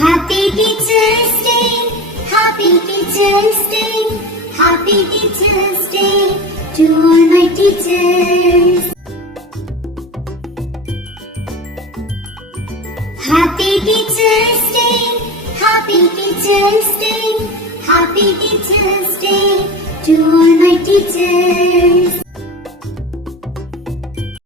Happy Teachers Day, Happy Teachers Day, Happy Teachers Day to all my teachers. Happy Teachers Day, Happy Teachers Day, Happy Teachers Day to all my teachers.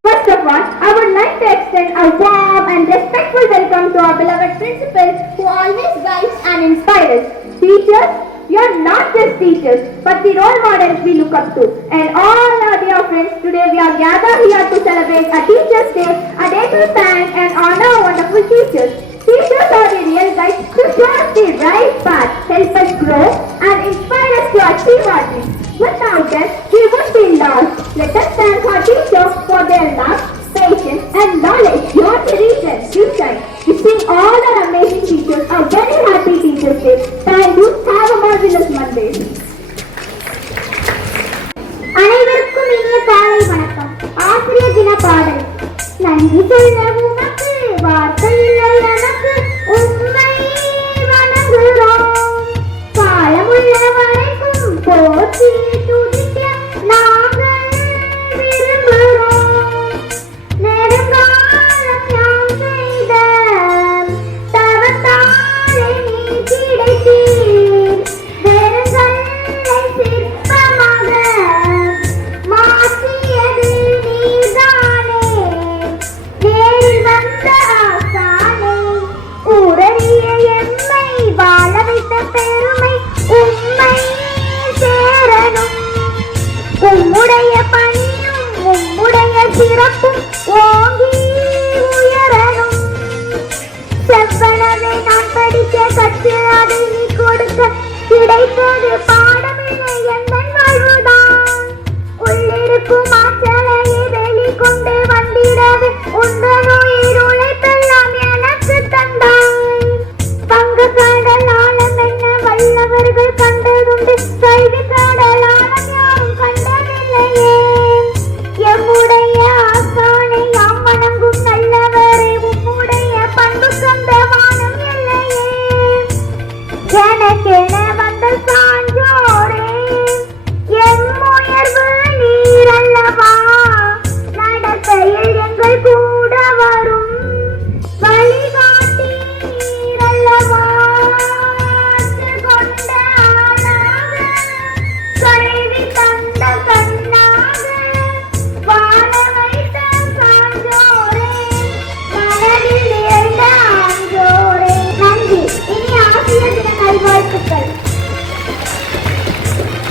First of all, I would like to extend a warm and respectful welcome to our beloved principal who always guides and inspires us. Teachers, you are not just teachers, but the role models we look up to. And all our dear friends, today we are gathered here to celebrate a Teachers' Day, a day to thank and honor wonderful teachers. Teachers are the real guides to show us the right path, help us grow, and inspire us to achieve our dreams. Without them, we would be lost. Let us thank our teachers for their love, patience, and knowledge. You are the reason you shine. Wishing all our amazing teachers a very happy Teachers' Day. Thank you. Have a marvelous Monday. அனைவருக்கும் இனிய காலை வணக்கம். ஆசிரியர் தின பாடல். நன்றி சொல்ல உனக்கு வார்த்தை இல்லை எனக்கு, உண்மை வணங்குகிறோம். காலமுள்ள வரைக்கும் போற்றி துதிக்க நாங்கள் விரும்புகிறோம். நெடுங்காலம் யாம் செய்த தவத்தாலே நீ கிடைத்தீர். வெறுங்கல்லை சிற்பமாக மாற்றியது நீதானே. நேரில் வந்த ஆசானே, ஊரறிய எம்மை வாழ வைத்த பெருமை உம்மை சேரணும். உம்முடைய பணியும் உம்முடைய சிறப்பும் ஓங்கி உயரணும். செவ்வளவே நான் படிக்க கற்று அதை நீ கொடுக்க கிடைத்தது பாடமில்லை எந்தன் வாழ்வுதான். உள்ளிருக்கும் ஆற்றலையே வெளிக்கொண்டு வந்திடவே உந்தன் உயிர் உழைப்பெல்லாம் எனக்கு தந்தாய். பங்க கடல் ஆழம் என்ன வல்லவர்கள் கண்டதுண்டு, கல்வி கடல் ஆழம் யாரும் கண்டதில்லையே. எம்முடைய ஆசானை யாம் வணங்கும் நல்லவரே, உம்முடைய பண்பு சொந்த வானம் இல்லையே. எனக்கென வந்த சான்றோரே, எம் உயர்வு நீர் அல்லவா. நடத்தையில் எங்கள் கூட வரும் வழிகாட்டி நீர் அல்லவா. கொண்ட ஆளாக கல்வி தந்த கண்ணாக வாழ வைத்த சான்றோரே, மனதில் நிறைந்த ஆன்றோரே. நன்றி. இனி ஆசிரியர் தின நல்வாழ்த்துக்கள்.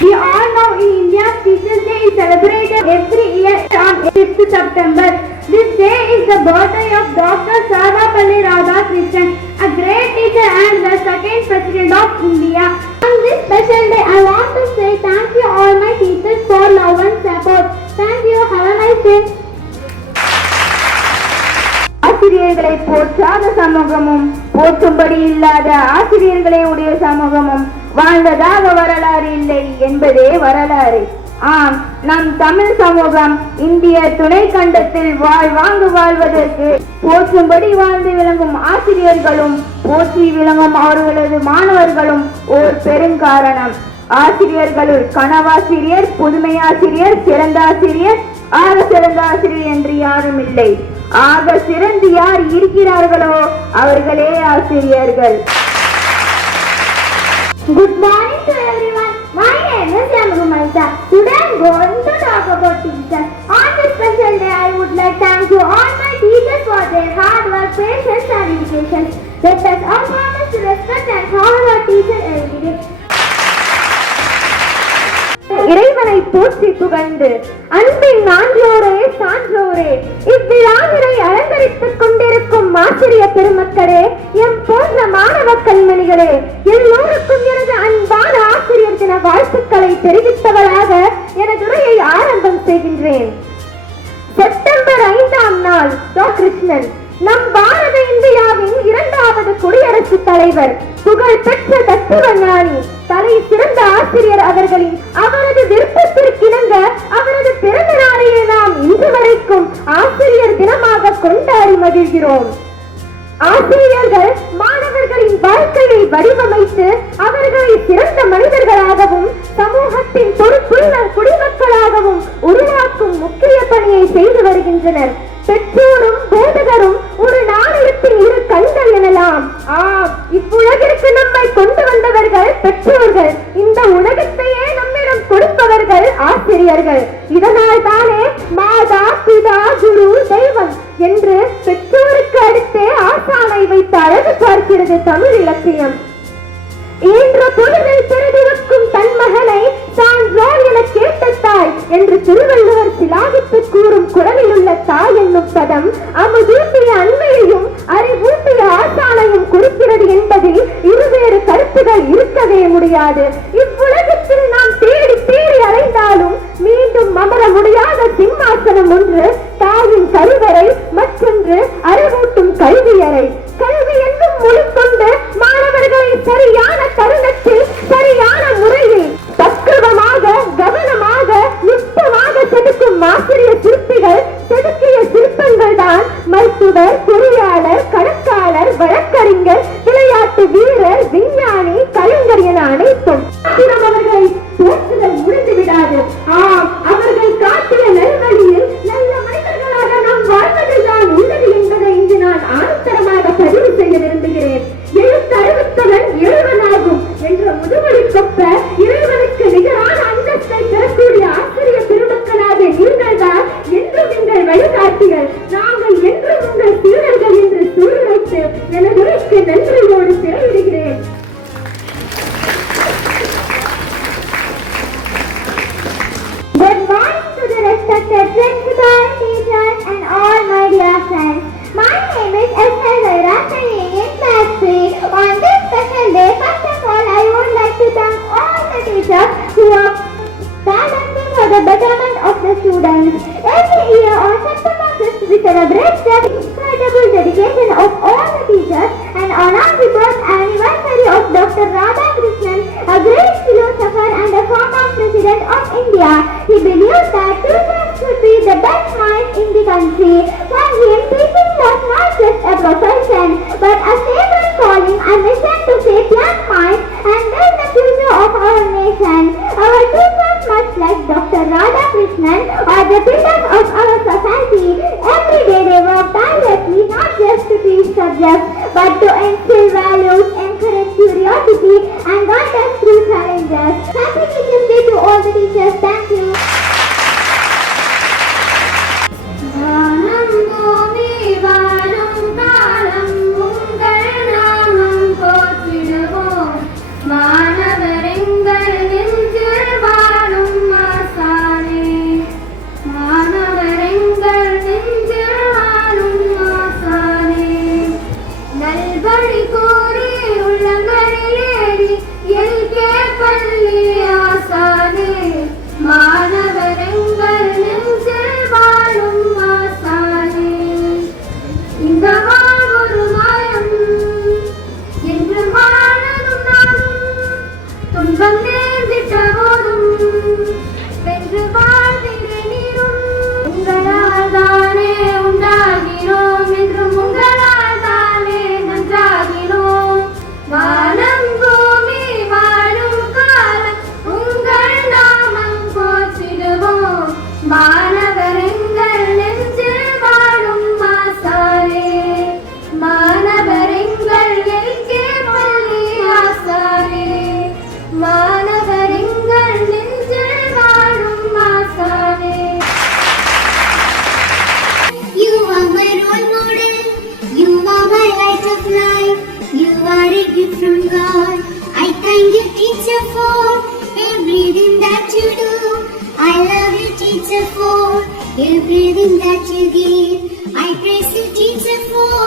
We all know in India, Teachers' Day is celebrated every year on 5th September. This day is the birthday of Dr. Sarvapalli Radhakrishnan, a great teacher and the second president of India. On this special day, I want to say thank you all my teachers for love and support. Thank you. Have a nice day. ஆசிரியர்களை போற்றாத சமூகமும் போற்றும்படி இல்லாத ஆசிரியர்களை உடைய சமூகமும் வாழ்ந்ததாக வரலாறு இல்லை என்பதே வரலாறு. ஆம், நம் தமிழ் சமூகம் இந்திய துணை கண்டத்தில் வாழ்வாங்கு வாழ்வதற்கு போற்றும்படி வாழ்ந்து விளங்கும் ஆசிரியர்களும் போற்றி விளங்கும் அவர்களது மாணவர்களும் ஓர் பெருங்காரணம். ஆசிரியர்களுள் கனவாசிரியர், புதுமையாசிரியர், சிறந்தாசிரியர், ஆக சிறந்த ஆசிரியர் என்று யாரும் இல்லை. ஆக சிறந்து யார் இருக்கிறார்களோ அவர்களே ஆசிரியர்கள். Good morning to everyone. My name is Yamagumaita. Today I am going to talk about teachers. On this special day, I would like to thank you all my teachers for their hard work, patience and dedication. Let us all promise to respect and honor our teachers every day. இறைவனை போற்றி புகழ்ந்து அன்பின் நான்றோரே சான்றோரே, இவ்விழாவினை அலங்கரித்துக் கொண்டிருக்கும் ஆசிரிய பெருமக்களே, M போன்ற மாணவ கண்மணிகளே, எல்லோருக்கும் எனது அன்பான ஆசிரியர் தின வாழ்த்துக்களை தெரிவித்தவராக எனது உரையை ஆரம்பம் செய்கின்றேன். செப்டம்பர் 5ஆம் நாள் கிருஷ்ணன் நம் பாரத இந்தியாவின் 2வது குடியரசுத் தலைவர், புகழ்பெற்ற தத்துவ ஞானி, தலை சிறந்த ஆசிரியர் அவர்களின் அவரது விருப்பத்திற்கிணங்க அவரது பிறந்த நாளையே நாம் இன்று வரைக்கும் ஆசிரியர் தினமாக கொண்டாடி மகிழ்கிறோம். ஆசிரியர்கள் மாணவர்களின் வாழ்க்கை கொண்டு வந்தவர்கள் பெற்றோர்கள். இந்த உலகத்தையே நம்மிடம் கொடுப்பவர்கள் ஆசிரியர்கள். இதனால் தானே மாதா பிதா குரு தெய்வம் என்று பெற்றோருக்கு அடுத்தே ஆசானை வைத்து அழகு பார்க்கிறது தமிழ் இலக்கியம். ஈன்ற பொழுதில் பெரிதுவக்கும் தன் மகனை சான்றோர் என கேட்ட தாய் என்று திருவள்ளுவர் சிலாகித்து கூறும் குரலில் உள்ள தாய் என்னும் பதம் அமுதூட்டிய அன்மையையும் அறிவூட்டிய ஆசானையும் குறிக்கிறது என்பதில் இருவேறு கருத்துகள் இருக்கவே முடியாது. இவ்வுலகத்தில் நாம் தேடி தேடி அலைந்தாலும் மீண்டும் அமர முடியாத சிம்மாசனம் ஒன்று தாயின் கருவறை, மற்றொன்று அறிவூட்டும் கல்வியறை. கல்வி என்னும் மொழி கொண்டு மாணவர்களை சரியான தருணத்தில் சரியான முறையில் பக்குவமாக கவனமாக நுட்பமாக செதுக்கும் ஆசிரியர் சிற்பிகள் செதுக்கிய சிற்பங்கள் தான் மருத்துவர், பொறியாளர், கணக்காளர், வழக்கறிஞர், விளையாட்டு வீரர், விஞ்ஞானி, கலைஞர் என அனைத்தும். அவர்களை போற்றுதல் முடிந்து விடாது. அவர்கள் காட்டிய நல்வழியில் நல்ல மனிதர்களாக நாம் வாழ்வதுதான் உள்ளது என்பதை இன்று நான் ஆணித்தரமாக பதிவு செய்ய விரும்புகிறேன். எழுத்து அறிவித்தவன் இறைவனாகும் என்ற முதுமொழி கொப்ப இறைவனுக்கு நிகரான அந்தஸ்தை பெறக்கூடிய ஆசிரியர் பெருமக்களாக நீங்கள் தான் என்றும் எங்கள் வழிகாட்டிகள். நாங்கள் என்றும் உங்கள் சீடர்கள் என்று சூழ் வைத்து எனதுரைக்கு நன்றியோடு திரையிடுகிறேன். Good morning to the respected principal, teachers and all my dear friends. My name is S.L. Vaira, studying in Class 3. On this special day, first of all, I would like to thank all the teachers who are balancing for the betterment of the students. Every year on September 5th, we celebrate the incredible dedication of all the teachers, and on our birth anniversary of Dr. Radhakrishnan, a great philosopher and a former president of India. He believed that teachers should be the best minds in the country. For him, teaching was not just a profession, but a sacred calling and mission to shape young minds and build the future of our nation. Our teachers, much like Dr. Radhakrishnan, are the pillars of our society. Every day they work tirelessly not just to teach subjects, but to instill values, encourage curiosity, and guide us through challenges. Happy Teachers Day to all the teachers. Thank you. Everything that you give, I praise you, teacher, for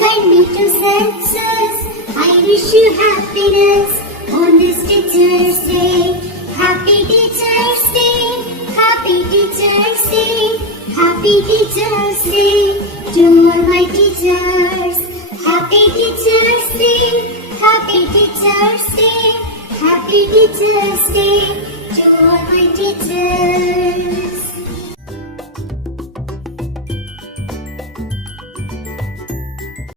guide me to success. I wish you happiness on this Teacher's Day. Happy Teacher's Day, Happy Teacher's Day, Happy Teacher's Day to all my teachers. Happy Teacher's Day, Happy Teacher's Day, Happy Teacher's Day to all my teachers.